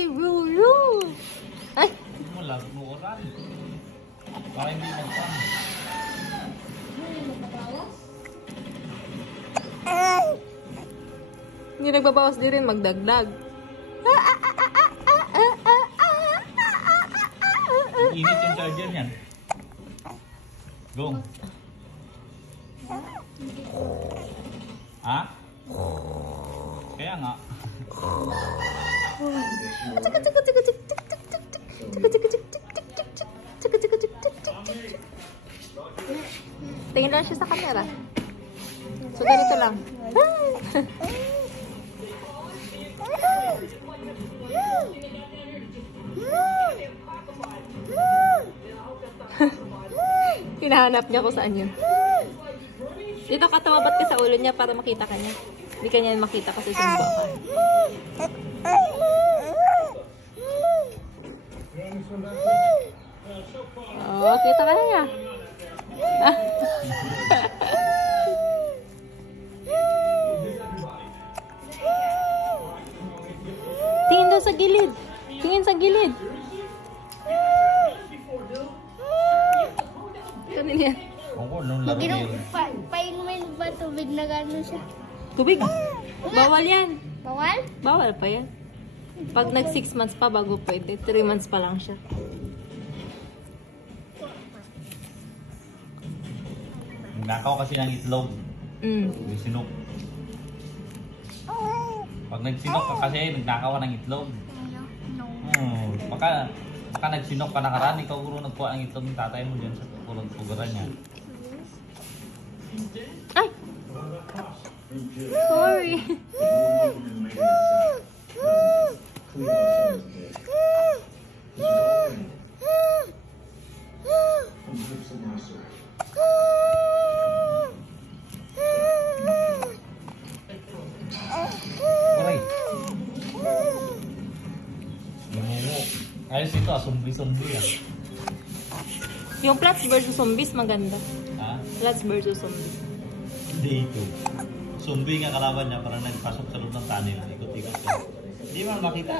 si Ruru. Ay! Mo lang, umuuran. Para hindi magpang. Hindi nagbabawas din rin, magdagdag. Init yung charger niyan. Go. Ha? Kaya nga. Tingin lang siya sa camera. So, ganito lang. Hinahanap niya kung saan yun. Dito ka, tumabat ka sa ulo niya para makita ka niya. Hindi ka niya makita kasi sumba ka. Oh, kita ka na niya. Tingin daw sa gilid. Tingin sa gilid. Kanina yan. Oo, nung laro yun. Painumin ba tubig na gano'n siya? Tubig? Bawal yan. Bawal? Bawal pa yan. Pag nag 6 months pa bago pwede. 3 months pa lang siya. Nakaw kasi ng itlog. Mm. Yung sinok. Pag nagsinok ka kasi, nagnakaw ka ng itlog. Baka nagsinok ka nakaraan, ikaw guro nagkuha ng itlog ng tatay mo dyan sa puguran niya. Ay! Sorry. Aray! Lumungo. Ayos ito, sumbi-sumbi ah. Yung Plats versus Zombies maganda. Ha? Plats versus Zombies. Hindi ito. Sumbi nga kalaban niya para nagpasok sa loob ng tunnel. Ikot-ikot siya. Hindi man makita.